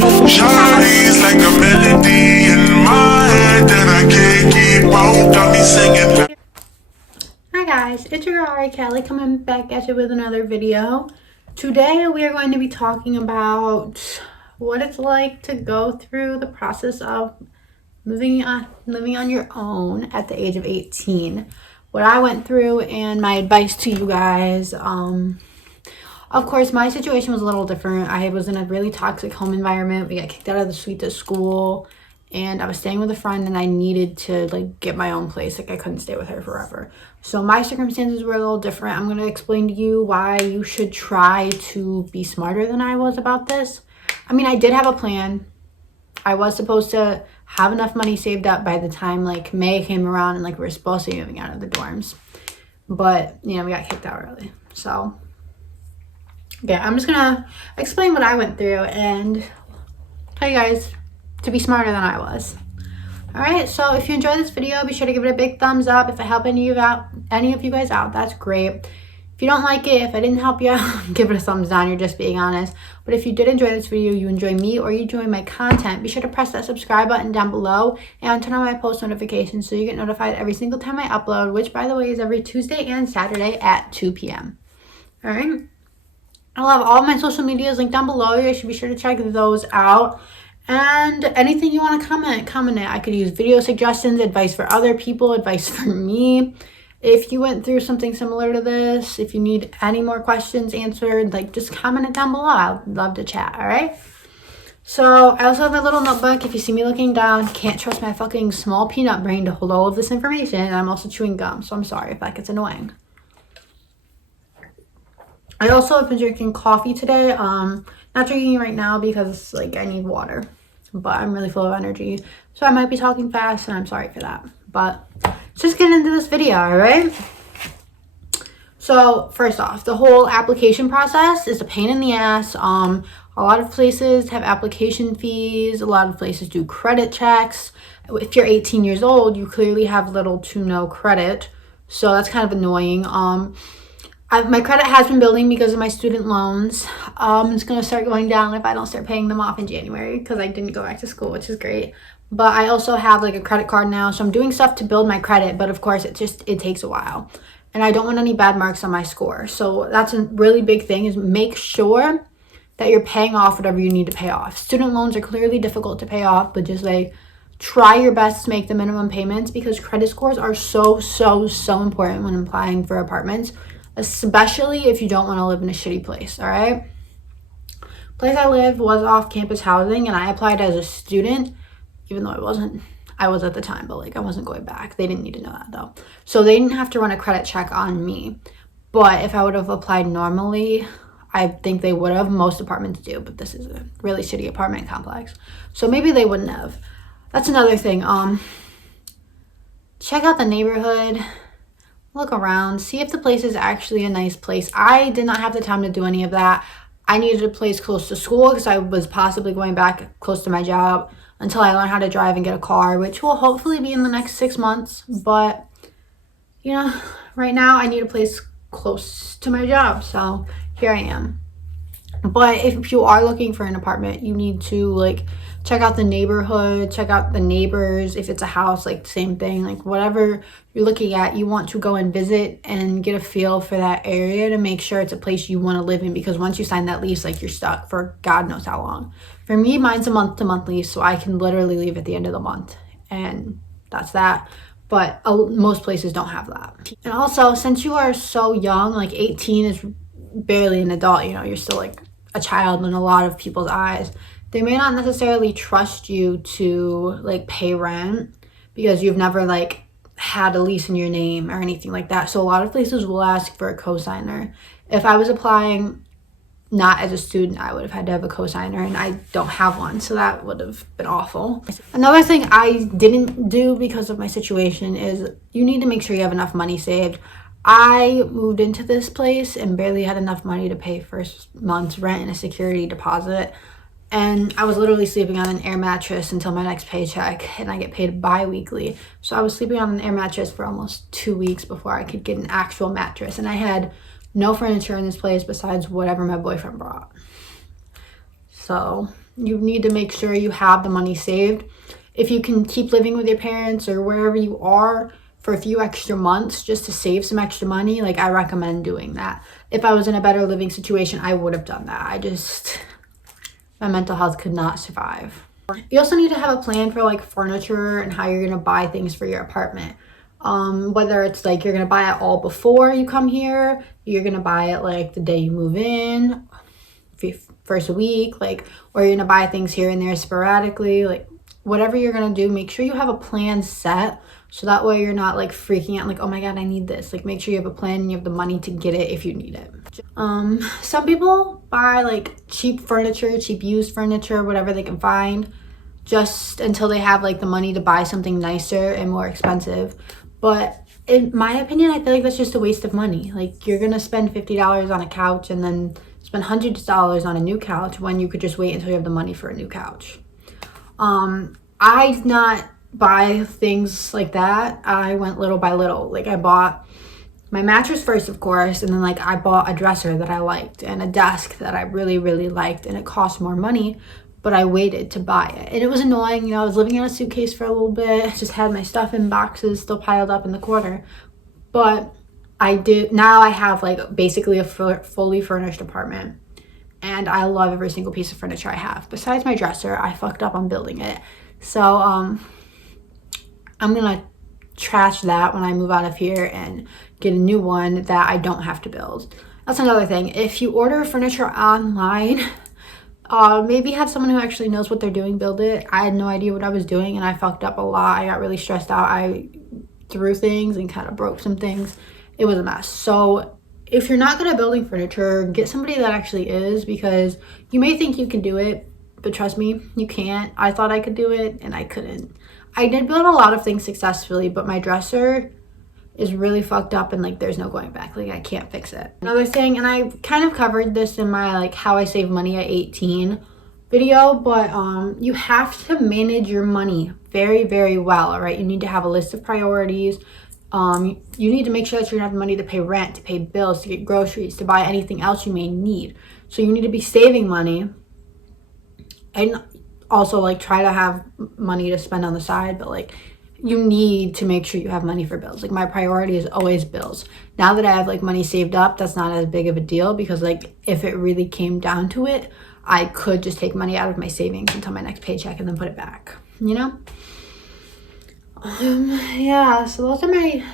Shawty's like a melody in my head that I can't keep out. Got me singing. Hi guys, it's your girl Kelly coming back at you with another video. Today we are going to be talking about what it's like to go through the process of living on your own at the age of 18. What I went through and my advice to you guys. Of course, my situation was a little different. I was in a really toxic home environment. We got kicked out of the suite at school, and I was staying with a friend, and I needed to get my own place. I couldn't stay with her forever. So my circumstances were a little different. I'm going to explain to you why you should try to be smarter than I was about this. I mean, I did have a plan. I was supposed to have enough money saved up by the time May came around, and we were supposed to be moving out of the dorms. But, we got kicked out early. So yeah, I'm just gonna explain what I went through and tell you guys to be smarter than I was. Alright, so if you enjoyed this video, be sure to give it a big thumbs up. If I help any of you guys out, that's great. If you don't like it, if I didn't help you out, give it a thumbs down. You're just being honest. But if you did enjoy this video, you enjoy me, or you enjoy my content, be sure to press that subscribe button down below and turn on my post notifications so you get notified every single time I upload, which by the way is every Tuesday and Saturday at 2 p.m. Alright? I'll have all my social medias linked down below. You should be sure to check those out. And anything you want to comment it. I could use video suggestions, advice for other people, advice for me. If you went through something similar to this, if you need any more questions answered, just comment it down below. I'd love to chat, all right? So I also have my little notebook. If you see me looking down, can't trust my fucking small peanut brain to hold all of this information. And I'm also chewing gum, so I'm sorry if that gets annoying. I also have been drinking coffee today. Not drinking it right now because I need water, but I'm really full of energy. So I might be talking fast, and I'm sorry for that. But let's just get into this video, all right? So first off, the whole application process is a pain in the ass. A lot of places have application fees. A lot of places do credit checks. If you're 18 years old, you clearly have little to no credit. So that's kind of annoying. My credit has been building because of my student loans. It's going to start going down if I don't start paying them off in January because I didn't go back to school, which is great. But I also have a credit card now, so I'm doing stuff to build my credit. But of course, it takes a while. And I don't want any bad marks on my score. So that's a really big thing, is make sure that you're paying off whatever you need to pay off. Student loans are clearly difficult to pay off, but just try your best to make the minimum payments because credit scores are so important when applying for apartments. Especially if you don't want to live in a shitty place, all right? Place I lived was off-campus housing, and I applied as a student, even though I wasn't. I was at the time, but I wasn't going back. They didn't need to know that, though. So they didn't have to run a credit check on me. But if I would have applied normally, I think they would have. Most apartments do, but this is a really shitty apartment complex. So maybe they wouldn't have. That's another thing. Check out the neighborhood. Look around, see if the place is actually a nice place. I did not have the time to do any of that. I needed a place close to school because I was possibly going back close to my job until I learn how to drive and get a car, which will hopefully be in the next 6 months. But, right now I need a place close to my job, so here I am. But if you are looking for an apartment, you need to check out the neighborhood, check out the neighbors. If it's a house, same thing, whatever you're looking at, you want to go and visit and get a feel for that area to make sure it's a place you want to live in, because once you sign that lease, you're stuck for God knows how long. For me, mine's a month-to-month lease, so I can literally leave at the end of the month, and that's that. But most places don't have that. And also, since you are so young, 18 is barely an adult, you're still a child in a lot of people's eyes. They may not necessarily trust you to pay rent because you've never had a lease in your name or anything like that. So a lot of places will ask for a cosigner. If I was applying not as a student, I would have had to have a cosigner, and I don't have one, so that would have been awful. Another thing I didn't do because of my situation is you need to make sure you have enough money saved. I moved into this place and barely had enough money to pay first month's rent and a security deposit. And I was literally sleeping on an air mattress until my next paycheck, and I get paid bi-weekly. So I was sleeping on an air mattress for almost 2 weeks before I could get an actual mattress. And I had no furniture in this place besides whatever my boyfriend brought. So you need to make sure you have the money saved. If you can keep living with your parents or wherever you are for a few extra months just to save some extra money, like, I recommend doing that. If I was in a better living situation, I would have done that. My mental health could not survive. You also need to have a plan for like furniture and how you're going to buy things for your apartment. Whether it's like you're going to buy it all before you come here, you're going to buy it like the day you move in, first week, like, or you're going to buy things here and there sporadically, like whatever you're going to do, make sure you have a plan set. So that way you're not like freaking out like, oh my God, I need this. Like, make sure you have a plan and you have the money to get it if you need it. Some people buy like cheap furniture, cheap used furniture, whatever they can find, just until they have like the money to buy something nicer and more expensive. But in my opinion, I feel like that's just a waste of money. Like, you're going to spend $50 on a couch and then spend hundreds of dollars on a new couch when you could just wait until you have the money for a new couch. I did not buy things like that. I went little by little. Like, I bought my mattress first, of course, and then like I bought a dresser that I liked and a desk that I really, really liked, and it cost more money, but I waited to buy it. And it was annoying, you know, I was living in a suitcase for a little bit, just had my stuff in boxes still piled up in the corner. But now I have like basically a fully furnished apartment, and I love every single piece of furniture I have. Besides my dresser, I fucked up on building it. So I'm gonna trash that when I move out of here and get a new one that I don't have to build. That's another thing. If you order furniture online, maybe have someone who actually knows what they're doing build it. I had no idea what I was doing and I fucked up a lot. I got really stressed out. I threw things and kind of broke some things. It was a mess. So if you're not good at building furniture, get somebody that actually is, because you may think you can do it, but trust me, you can't. I thought I could do it and I couldn't. I did build a lot of things successfully, but my dresser is really fucked up and like there's no going back. Like, I can't fix it. Another thing, and I kind of covered this in my like how I save money at 18 video, but you have to manage your money very, very well. All right, you need to have a list of priorities. You need to make sure that you're gonna have money to pay rent, to pay bills, to get groceries, to buy anything else you may need. So you need to be saving money and also like try to have money to spend on the side, but like you need to make sure you have money for bills. Like, my priority is always bills. Now that I have like money saved up, that's not as big of a deal, because like if it really came down to it, I could just take money out of my savings until my next paycheck and then put it back, you know? Yeah, so those are my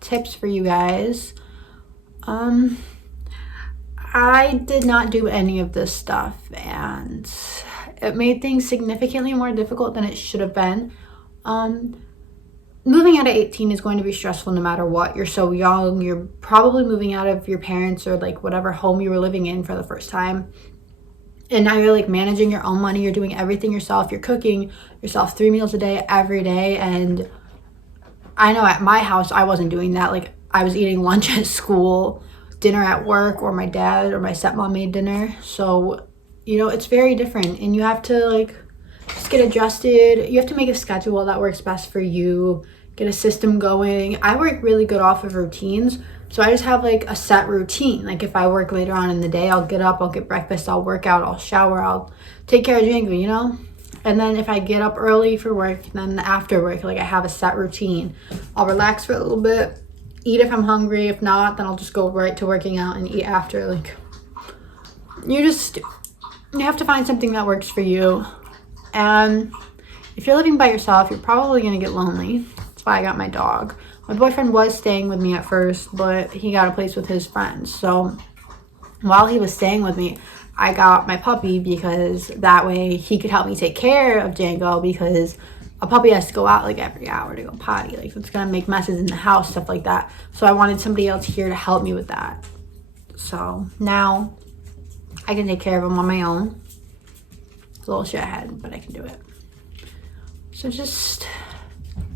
tips for you guys. I did not do any of this stuff, and it made things significantly more difficult than it should have been. Moving out at 18 is going to be stressful no matter what. You're so young. You're probably moving out of your parents or like whatever home you were living in for the first time. And now you're like managing your own money. You're doing everything yourself. You're cooking yourself 3 meals a day, every day. And I know at my house, I wasn't doing that. Like, I was eating lunch at school, dinner at work, or my dad or my stepmom made dinner. So, you know, it's very different, and you have to like just get adjusted. You have to make a schedule that works best for you, get a system going. I work really good off of routines. So I just have like a set routine. Like, if I work later on in the day, I'll get up, I'll get breakfast, I'll work out, I'll shower, I'll take care of Django, you know? And then if I get up early for work, then after work, like, I have a set routine. I'll relax for a little bit, eat if I'm hungry. If not, then I'll just go right to working out and eat after. Like, you have to find something that works for you. And if you're living by yourself, you're probably going to get lonely. That's why I got my dog. My boyfriend was staying with me at first, but he got a place with his friends. So while he was staying with me, I got my puppy, because that way he could help me take care of Django, because a puppy has to go out like every hour to go potty. Like, it's going to make messes in the house, stuff like that. So I wanted somebody else here to help me with that. So now I can take care of him on my own. It's a little shithead, but I can do it. So just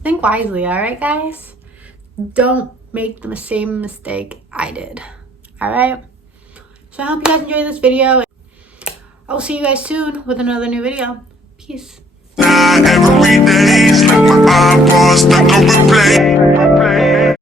think wisely, all right, guys? Don't make the same mistake I did, all right? So I hope you guys enjoyed this video. I will see you guys soon with another new video. Peace. Every day's like my eyeballs stuck on replay.